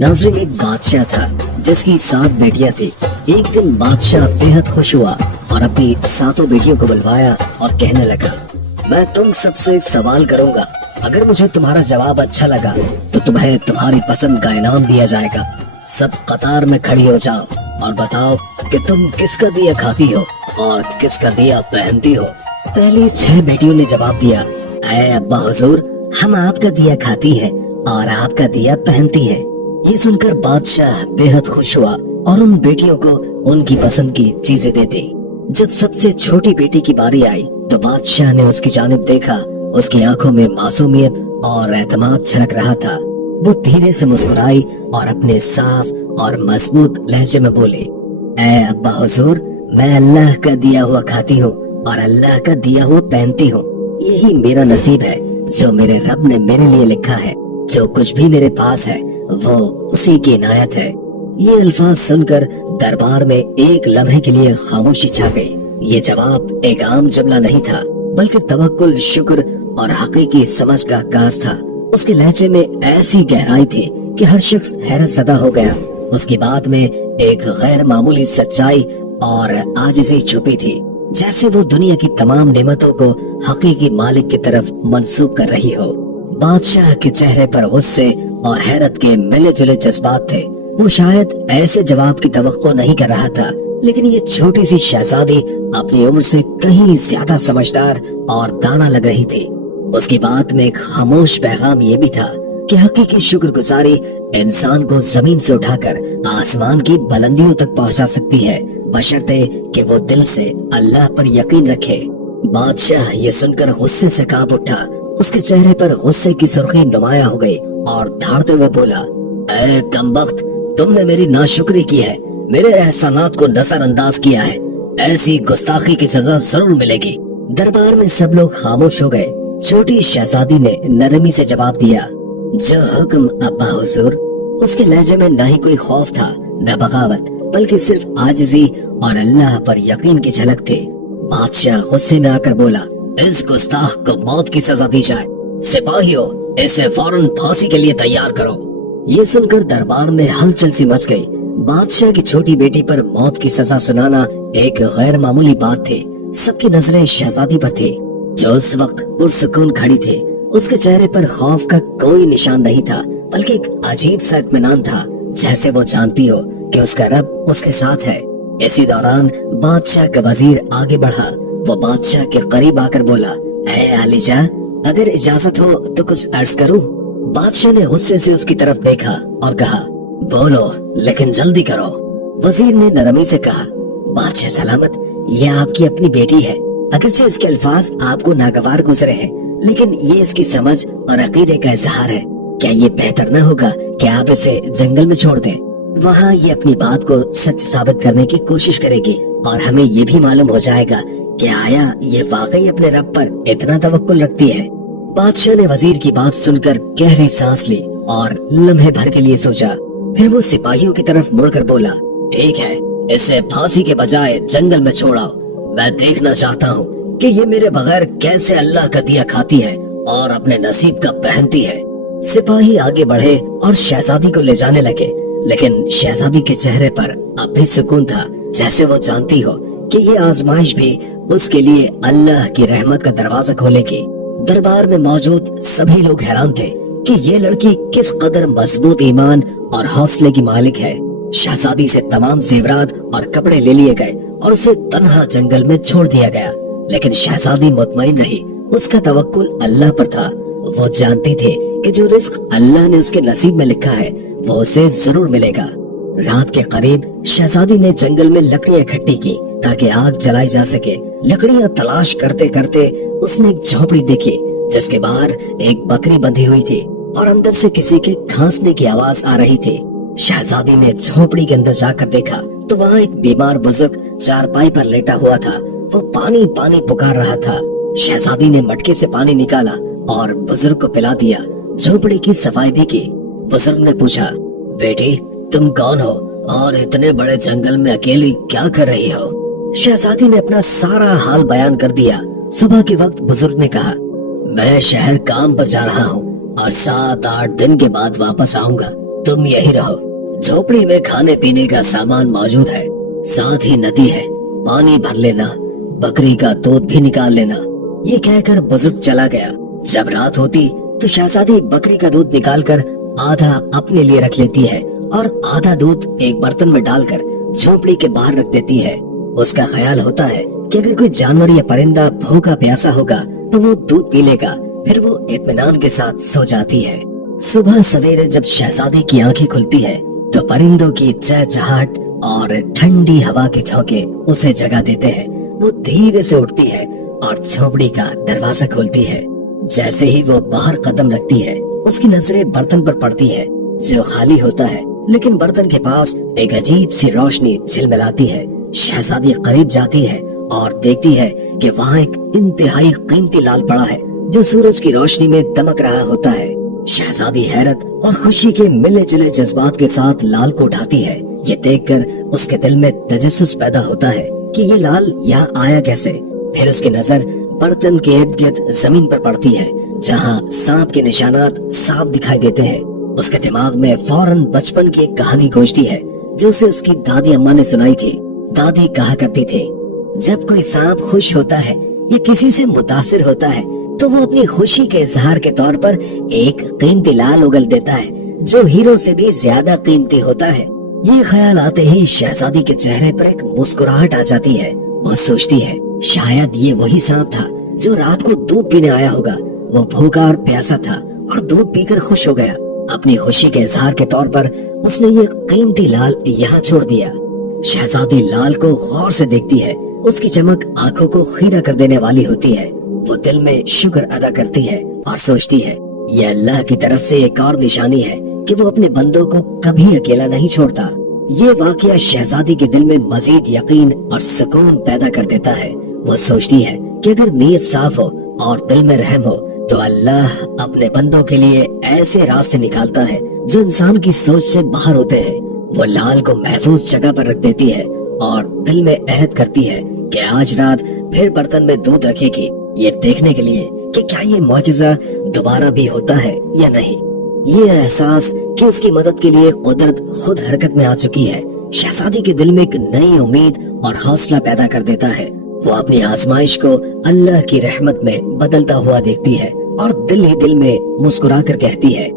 नाज़रीन, एक बादशाह था जिसकी 7 बेटियां थी। एक दिन बादशाह बेहद खुश हुआ और अपनी 7 बेटियों को बुलवाया और कहने लगा, मैं तुम सबसे एक सवाल करूंगा, अगर मुझे तुम्हारा जवाब अच्छा लगा तो तुम्हें तुम्हारी पसंद का इनाम दिया जाएगा। सब कतार में खड़ी हो जाओ और बताओ कि तुम किसका दिया खाती हो और किसका दिया पहनती हो। पहली 6 बेटियों ने जवाब दिया, ऐ अब्बा हुजूर, हम आपका दिया खाती है और आपका दिया पहनती है। ये सुनकर बादशाह बेहद खुश हुआ और उन बेटियों को उनकी पसंद की चीजें दे दी। जब सबसे छोटी बेटी की बारी आई तो बादशाह ने उसकी जानिब देखा। उसकी आंखों में मासूमियत और एतमाद छलक रहा था। वो धीरे से मुस्कुराई और अपने साफ और मजबूत लहजे में बोली, ऐ अब्बा हुजूर, मैं अल्लाह का दिया हुआ खाती हूँ और अल्लाह का दिया हुआ पहनती हूँ। यही मेरा नसीब है जो मेरे रब ने मेरे लिए लिखा है। जो कुछ भी मेरे पास है वो उसी की इनायत है। ये अल्फाज सुनकर दरबार में एक लम्हे के लिए खामोशी छा गई। ये जवाब एक आम जुमला नहीं था, बल्कि तवक्कुल, शुक्र और हकीकी समझ का आगाज था। उसके लहजे में ऐसी गहराई थी कि हर शख्स हैरत ज़दा हो गया। उसकी बात में एक गैर मामूली सच्चाई और आजिज़ी छुपी थी, जैसे वो दुनिया की तमाम नेमतों को हकीकी मालिक की तरफ मंसूब कर रही हो। बादशाह के चेहरे पर गुस्से और हैरत के मिले जुले जज्बात थे। वो शायद ऐसे जवाब की तवक्को नहीं कर रहा था, लेकिन ये छोटी सी शहजादी अपनी उम्र से कहीं ज्यादा समझदार और दाना लग रही थी। उसकी बात में एक खामोश पैगाम ये भी था कि हकीकी शुक्रगुजारी इंसान को जमीन से उठाकर आसमान की बुलंदियों तक पहुंचा सकती है, बशर्ते कि वो दिल से अल्लाह पर यकीन रखे। बादशाह ये सुनकर गुस्से से कांप उठा। उसके चेहरे पर गुस्से की सुर्खी नुमाया हो गई और धाड़ते हुए बोला, ऐ कमबख्त, तुमने मेरी नाशुक्री की है, मेरे एहसानात को नजरअंदाज किया है। ऐसी गुस्ताखी की सजा जरूर मिलेगी। दरबार में सब लोग खामोश हो गए। छोटी शहजादी ने नरमी से जवाब दिया, जो हुक्म अब्बा हुजूर। उसके लहजे में न ही कोई खौफ था न बगावत, बल्कि सिर्फ आजिज़ी और अल्लाह पर यकीन की झलक थी। बादशाह गुस्से में आकर बोला, इस गुस्ताख को मौत की सजा दी जाए। सिपाहियों, इसे फौरन फांसी के लिए तैयार करो। ये सुनकर दरबार में हलचल सी मच गई। बादशाह की छोटी बेटी पर मौत की सजा सुनाना एक गैर मामूली बात थी। सबकी नजरें शहजादी पर थी, जो उस वक्त पुरसुकून खड़ी थी। उसके चेहरे पर खौफ का कोई निशान नहीं था, बल्कि एक अजीब सा इत्मीनान था, जैसे वो जानती हो कि उसका रब उसके साथ है। इसी दौरान बादशाह का वजीर आगे बढ़ा। वो बादशाह के करीब आकर बोला, ऐ आलिजा, अगर इजाजत हो तो कुछ अर्ज करूं। बादशाह ने गुस्से से उसकी तरफ देखा और कहा, बोलो, लेकिन जल्दी करो। वजीर ने नरमी से कहा, बादशाह सलामत, ये आपकी अपनी बेटी है। अगरचे इसके अल्फाज आपको नागवार गुजरे हैं, लेकिन ये इसकी समझ और अकीदे का इजहार है। क्या ये बेहतर न होगा कि आप इसे जंगल में छोड़ दें? वहाँ ये अपनी बात को सच साबित करने की कोशिश करेगी और हमें ये भी मालूम हो जाएगा कि आया ये वाकई अपने रब पर इतना तवक्कुल रखती है। बादशाह ने वजीर की बात सुनकर गहरी सांस ली और लम्हे भर के लिए सोचा। फिर वो सिपाहियों की तरफ मुड़कर बोला, ठीक है, इसे फांसी के बजाय जंगल में छोड़ाओ। मैं देखना चाहता हूँ कि ये मेरे बगैर कैसे अल्लाह का दिया खाती है और अपने नसीब का पहनती है। सिपाही आगे बढ़े और शहजादी को ले जाने लगे, लेकिन शहजादी के चेहरे पर अब भी सुकून था, जैसे वो जानती हो कि ये आजमाइश भी उसके लिए अल्लाह की रहमत का दरवाजा खोलेगी। दरबार में मौजूद सभी लोग हैरान थे कि ये लड़की किस कदर मजबूत ईमान और हौसले की मालिक है। शहजादी से तमाम जेवरात और कपड़े ले लिए गए और उसे तन्हा जंगल में छोड़ दिया गया, लेकिन शहजादी मुतमईन रही। उसका तवक्कुल अल्लाह पर था। वो जानती थी कि जो रिस्क अल्लाह ने उसके नसीब में लिखा है वो उसे जरूर मिलेगा। रात के करीब शहजादी ने जंगल में लकड़ियां इकट्ठी की ताकि आग जलाई जा सके। लकड़ियां तलाश करते करते उसने एक झोपड़ी देखी, जिसके बाहर एक बकरी बंधी हुई थी और अंदर से किसी के खांसने की आवाज आ रही थी। शहजादी ने झोपड़ी के अंदर जाकर देखा तो वहाँ एक बीमार बुजुर्ग चारपाई पर लेटा हुआ था। वो पानी पानी पुकार रहा था। शहजादी ने मटके से पानी निकाला और बुजुर्ग को पिला दिया। झोपड़ी की सफाई भी की। बुजुर्ग ने पूछा, बेटी, तुम कौन हो और इतने बड़े जंगल में अकेली क्या कर रही हो? शहजादी ने अपना सारा हाल बयान कर दिया। सुबह के वक्त बुजुर्ग ने कहा, मैं शहर काम पर जा रहा हूँ और 7-8 दिन के बाद वापस आऊंगा। तुम यही रहो, झोपड़ी में खाने पीने का सामान मौजूद है, साथ ही नदी है, पानी भर लेना, बकरी का दूध भी निकाल लेना। ये कहकर बुजुर्ग चला गया। जब रात होती तो शहजादी बकरी का दूध निकालकर आधा अपने लिए रख लेती है और आधा दूध एक बर्तन में डालकर झोपड़ी के बाहर रख देती है। उसका ख्याल होता है कि अगर कोई जानवर या परिंदा भूखा प्यासा होगा तो वो दूध पी लेगा। फिर वो इत्मीनान के साथ सो जाती है। सुबह सवेरे जब शहजादी की आंखें खुलती है तो परिंदों की चहचहाट और ठंडी हवा के झोंके उसे जगा देते हैं। वो धीरे से उठती है और झोपड़ी का दरवाजा खोलती है। जैसे ही वो बाहर कदम रखती है उसकी नजरें बर्तन पर पड़ती है जो खाली होता है, लेकिन बर्तन के पास एक अजीब सी रोशनी झिलमिलाती है। शहजादी करीब जाती है और देखती है कि वहाँ एक इंतहाई कीमती लाल पड़ा है जो सूरज की रोशनी में दमक रहा होता है। शहजादी हैरत और खुशी के मिले जुले जज्बात के साथ लाल को उठाती है। ये देखकर उसके दिल में तजस्सुस पैदा होता है कि ये लाल यहाँ आया कैसे। फिर उसकी नजर बर्तन के इर्द गिर्द जमीन पर पड़ती है जहाँ सांप के निशानात साफ दिखाई देते हैं। उसके दिमाग में फौरन बचपन की एक कहानी गूंजती है जो उसे उसकी दादी अम्मा ने सुनाई थी। दादी कहा करती थी, जब कोई सांप खुश होता है या किसी से मुतासिर होता है तो वो अपनी खुशी के इजहार के तौर पर एक कीमती लाल उगल देता है जो हीरो से भी ज्यादा कीमती होता है। ये ख्याल आते ही शहजादी के चेहरे पर एक मुस्कुराहट आ जाती है। वो सोचती है शायद ये वही सांप था जो रात को दूध पीने आया होगा। वो भूखा और प्यासा था और दूध पीकर खुश हो गया। अपनी खुशी के इजहार के तौर पर उसने ये कीमती लाल यहाँ छोड़ दिया। शहजादी लाल को गौर से देखती है। उसकी चमक आंखों को खीरा कर देने वाली होती है। वो दिल में शुक्र अदा करती है और सोचती है ये अल्लाह की तरफ से एक और निशानी है कि वो अपने बंदों को कभी अकेला नहीं छोड़ता। ये वाकया शहजादी के दिल में मजीद यकीन और सुकून पैदा कर देता है। वो सोचती है कि अगर नीयत साफ हो और दिल में रहम हो तो अल्लाह अपने बंदों के लिए ऐसे रास्ते निकालता है जो इंसान की सोच से बाहर होते हैं। वो लाल को महफूज जगह पर रख देती है और दिल में अहद करती है कि आज रात फिर बर्तन में दूध रखेगी, ये देखने के लिए कि क्या ये मौजज़ा दोबारा भी होता है या नहीं। ये एहसास कि उसकी मदद के लिए कुदरत खुद हरकत में आ चुकी है शहजादी के दिल में एक नई उम्मीद और हौसला पैदा कर देता है। वो अपनी आजमाइश को अल्लाह की रहमत में बदलता हुआ देखती है और दिल ही दिल में मुस्कुरा कर कहती है,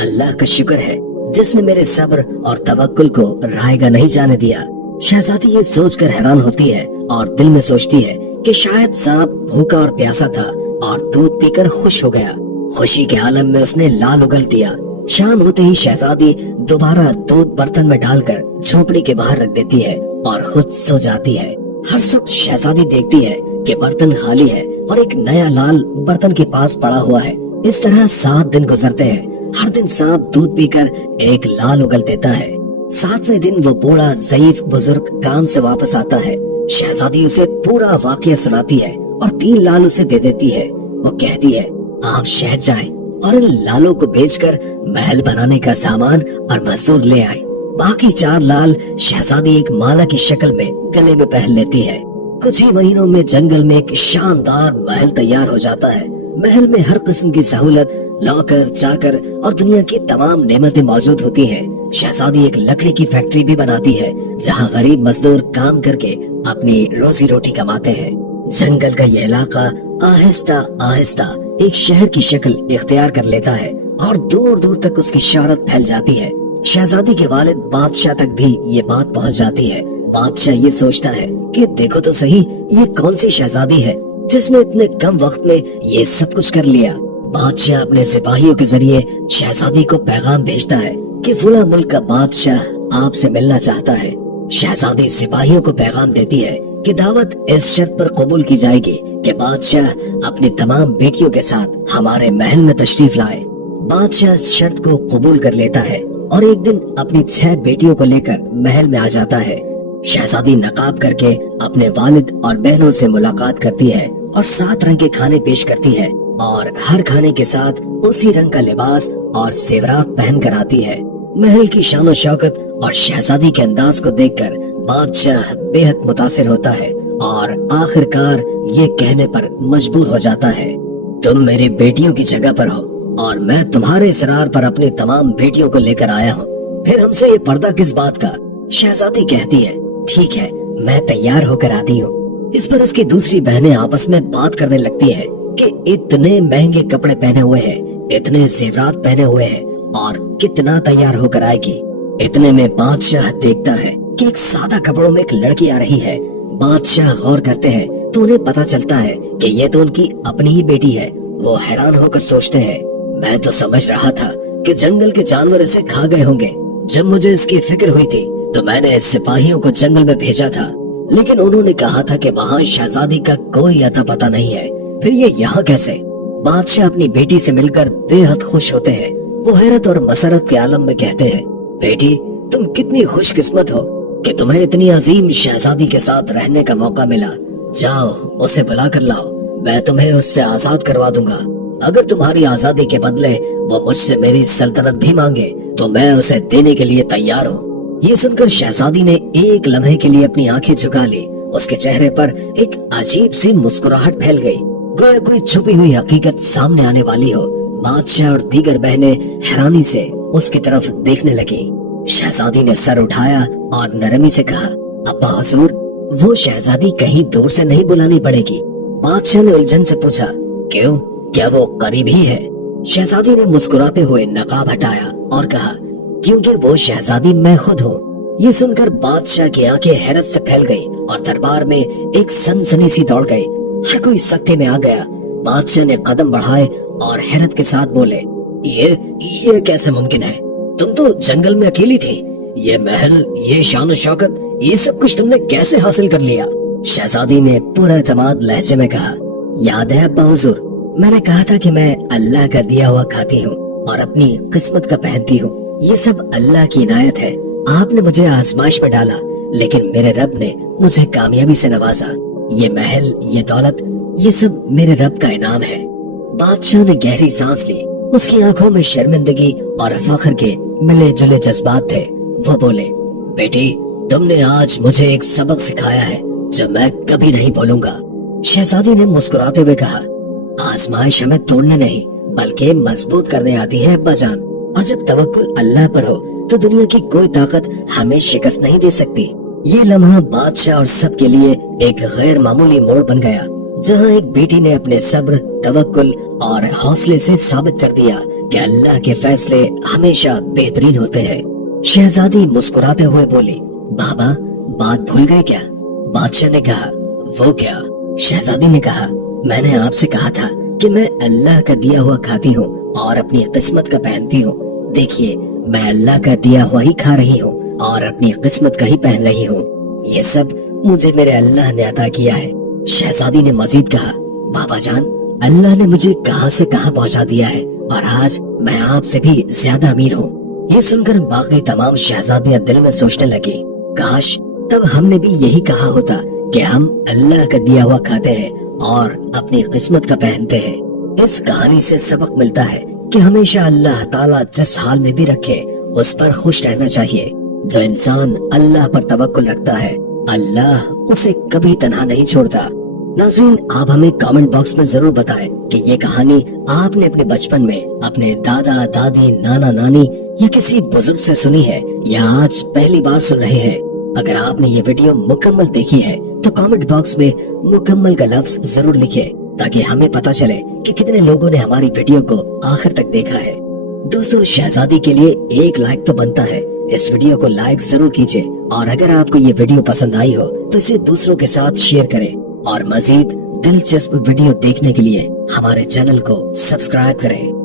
अल्लाह का शुक्र है जिसने मेरे सब्र और तवक्कुल को रायगा नहीं जाने दिया। शहजादी ये सोचकर हैरान होती है और दिल में सोचती है कि शायद सांप भूखा और प्यासा था और दूध पीकर खुश हो गया। खुशी के आलम में उसने लाल उगल दिया। शाम होते ही शहजादी दोबारा दूध बर्तन में डालकर झोपड़ी के बाहर रख देती है और खुद सो जाती है। हर सुबह शहजादी देखती है कि बर्तन खाली है और एक नया लाल बर्तन के पास पड़ा हुआ है। इस तरह 7 दिन गुजरते हैं। हर दिन सांप दूध पीकर एक लाल उगल देता है। 7वें दिन वो बूढ़ा ज़ईफ बुजुर्ग काम से वापस आता है। शहजादी उसे पूरा वाकया सुनाती है और 3 लाल उसे दे देती है। वो कहती है, आप शहर जाएं और इन लालों को बेचकर महल बनाने का सामान और मजदूर ले आए। बाकी 4 लाल शहजादी एक माला की शक्ल में गले में पहन लेती है। कुछ ही महीनों में जंगल में एक शानदार महल तैयार हो जाता है। महल में हर किस्म की सहूलत, नौकर, चाकर और दुनिया की तमाम नेमतें मौजूद होती हैं। शहजादी एक लकड़ी की फैक्ट्री भी बनाती है जहां गरीब मजदूर काम करके अपनी रोजी रोटी कमाते हैं। जंगल का ये इलाका आहिस्ता आहिस्ता एक शहर की शक्ल इख्तियार कर लेता है और दूर दूर तक उसकी शोहरत फैल जाती है। शहजादी के वालिद बादशाह तक भी ये बात पहुंच जाती है। बादशाह ये सोचता है कि देखो तो सही, ये कौन सी शहजादी है जिसने इतने कम वक्त में ये सब कुछ कर लिया। बादशाह अपने सिपाहियों के जरिए शहजादी को पैगाम भेजता है कि फला मुल्क का बादशाह आपसे मिलना चाहता है। शहजादी सिपाहियों को पैगाम देती है कि दावत इस शर्त पर कबूल की जाएगी कि बादशाह अपनी तमाम बेटियों के साथ हमारे महल में तशरीफ लाए। बादशाह इस शर्त को कबूल कर लेता है और एक दिन अपनी 6 बेटियों को लेकर महल में आ जाता है। शहजादी नकाब करके अपने वालिद और बहनों से मुलाकात करती है और 7 रंग के खाने पेश करती है और हर खाने के साथ उसी रंग का लिबास और जेवरात पहन कर आती है। महल की शान शौकत और शहजादी के अंदाज को देखकर बादशाह बेहद मुतासिर होता है और आखिरकार ये कहने पर मजबूर हो जाता है, तुम मेरी बेटियों की जगह पर हो और मैं तुम्हारे इसरार पर अपनी तमाम बेटियों को लेकर आया हूँ। फिर हमसे ये पर्दा किस बात का? शहजादी कहती है, ठीक है, मैं तैयार होकर आती हूँ। इस पर उसकी दूसरी बहनें आपस में बात करने लगती है कि इतने महंगे कपड़े पहने हुए हैं, इतने जेवरात पहने हुए हैं और कितना तैयार होकर आएगी। इतने में बादशाह देखता है कि एक सादा कपड़ों में एक लड़की आ रही है। बादशाह गौर करते हैं तो उन्हें पता चलता है कि ये तो उनकी अपनी ही बेटी है। वो हैरान होकर सोचते हैं, मैं तो समझ रहा था कि जंगल के जानवर इसे खा गए होंगे। जब मुझे इसकी फिक्र हुई थी तो मैंने सिपाहियों को जंगल में भेजा था, लेकिन उन्होंने कहा था कि वहाँ शहजादी का कोई अता पता नहीं है। फिर ये यहाँ कैसे? बादशाह अपनी बेटी से मिलकर बेहद खुश होते हैं। वो हैरत और मसरत के आलम में कहते हैं, बेटी तुम कितनी खुशकिस्मत हो कि तुम्हें इतनी अजीम शहजादी के साथ रहने का मौका मिला। जाओ उसे बुला कर लाओ, मैं तुम्हें उससे आजाद करवा दूंगा। अगर तुम्हारी आजादी के बदले वो मुझसे मेरी सल्तनत भी मांगे तो मैं उसे देने के लिए तैयार हूँ। ये सुनकर शहजादी ने एक लम्हे के लिए अपनी आंखें झुका ली। उसके चेहरे पर एक अजीब सी मुस्कुराहट फैल गई, गोया कोई छुपी हुई हकीकत सामने आने वाली हो। बादशाह और दीगर बहनें हैरानी से उसकी तरफ देखने लगी। शहजादी ने सर उठाया और नरमी से कहा, अब्बा हुजूर, वो शहजादी कहीं दूर से नहीं बुलानी पड़ेगी। बादशाह ने उलझन से पूछा, क्यों, क्या वो करीब ही है? शहजादी ने मुस्कुराते हुए नकाब हटाया और कहा, क्योंकि वो शहजादी मैं खुद हूँ। ये सुनकर बादशाह की आंखें हैरत से फैल गई और दरबार में एक सनसनी सी दौड़ गई। हर कोई सख्ते में आ गया। बादशाह ने कदम बढ़ाए और हैरत के साथ बोले, ये कैसे मुमकिन है? तुम तो जंगल में अकेली थी। ये महल, ये शान शौकत, ये सब कुछ तुमने कैसे हासिल कर लिया? शहजादी ने पूरा एतमाद लहजे में कहा, याद है अब्बा हुजूर, मैंने कहा था कि मैं अल्लाह का दिया हुआ खाती हूँ और अपनी किस्मत का पहनती हूँ। ये सब अल्लाह की इनायत है। आपने मुझे आजमाइश में डाला, लेकिन मेरे रब ने मुझे कामयाबी से नवाजा। ये महल, ये दौलत, ये सब मेरे रब का इनाम है। बादशाह ने गहरी सांस ली। उसकी आंखों में शर्मिंदगी और फख्र के मिले जुले जज्बात थे। वो बोले, बेटी तुमने आज मुझे एक सबक सिखाया है जो मैं कभी नहीं भूलूंगा। शहजादी ने मुस्कुराते हुए कहा, आजमाइश हमें तोड़ने नहीं बल्कि मजबूत करने आती है अब्बा जान, और जब तवक्कुल अल्लाह पर हो तो दुनिया की कोई ताकत हमें शिकस्त नहीं दे सकती। ये लम्हा बादशाह और सब के लिए एक गैर मामूली मोड़ बन गया, जहाँ एक बेटी ने अपने सब्र, तवक्कुल और हौसले से साबित कर दिया कि अल्लाह के फैसले हमेशा बेहतरीन होते हैं। शहजादी मुस्कुराते हुए बोली, बाबा बात भूल गए क्या? बादशाह ने कहा, वो क्या? शहजादी ने कहा, मैंने आपसे कहा था कि मैं अल्लाह का दिया हुआ खाती हूँ और अपनी किस्मत का पहनती हूँ। देखिए, मैं अल्लाह का दिया हुआ ही खा रही हूँ और अपनी किस्मत का ही पहन रही हूँ। ये सब मुझे मेरे अल्लाह ने अता किया है। शहजादी ने मजीद कहा, बाबा जान, अल्लाह ने मुझे कहां से कहां पहुंचा दिया है और आज मैं आपसे भी ज्यादा अमीर हूँ। ये सुनकर बाकी तमाम शहजादियां दिल में सोचने लगी, काश तब हमने भी यही कहा होता कि हम अल्लाह का दिया हुआ खाते हैं और अपनी किस्मत का पहनते हैं। इस कहानी से सबक मिलता है कि हमेशा अल्लाह ताला जिस हाल में भी रखे उस पर खुश रहना चाहिए। जो इंसान अल्लाह पर तवक्कुल रखता है, अल्लाह उसे कभी तन्हा नहीं छोड़ता। नाज़रीन, आप हमें कमेंट बॉक्स में जरूर बताएं कि ये कहानी आपने अपने बचपन में अपने दादा दादी, नाना नानी या किसी बुजुर्ग से सुनी है या आज पहली बार सुन रहे हैं। अगर आपने ये वीडियो मुकम्मल देखी है तो कमेंट बॉक्स में मुकम्मल का लफ्ज जरूर लिखे ताकि हमें पता चले कि कितने लोगों ने हमारी वीडियो को आखिर तक देखा है। दोस्तों, शहजादी के लिए एक लाइक तो बनता है। इस वीडियो को लाइक जरूर कीजिए और अगर आपको ये वीडियो पसंद आई हो तो इसे दूसरों के साथ शेयर करें और मजीद दिलचस्प वीडियो देखने के लिए हमारे चैनल को सब्सक्राइब करें।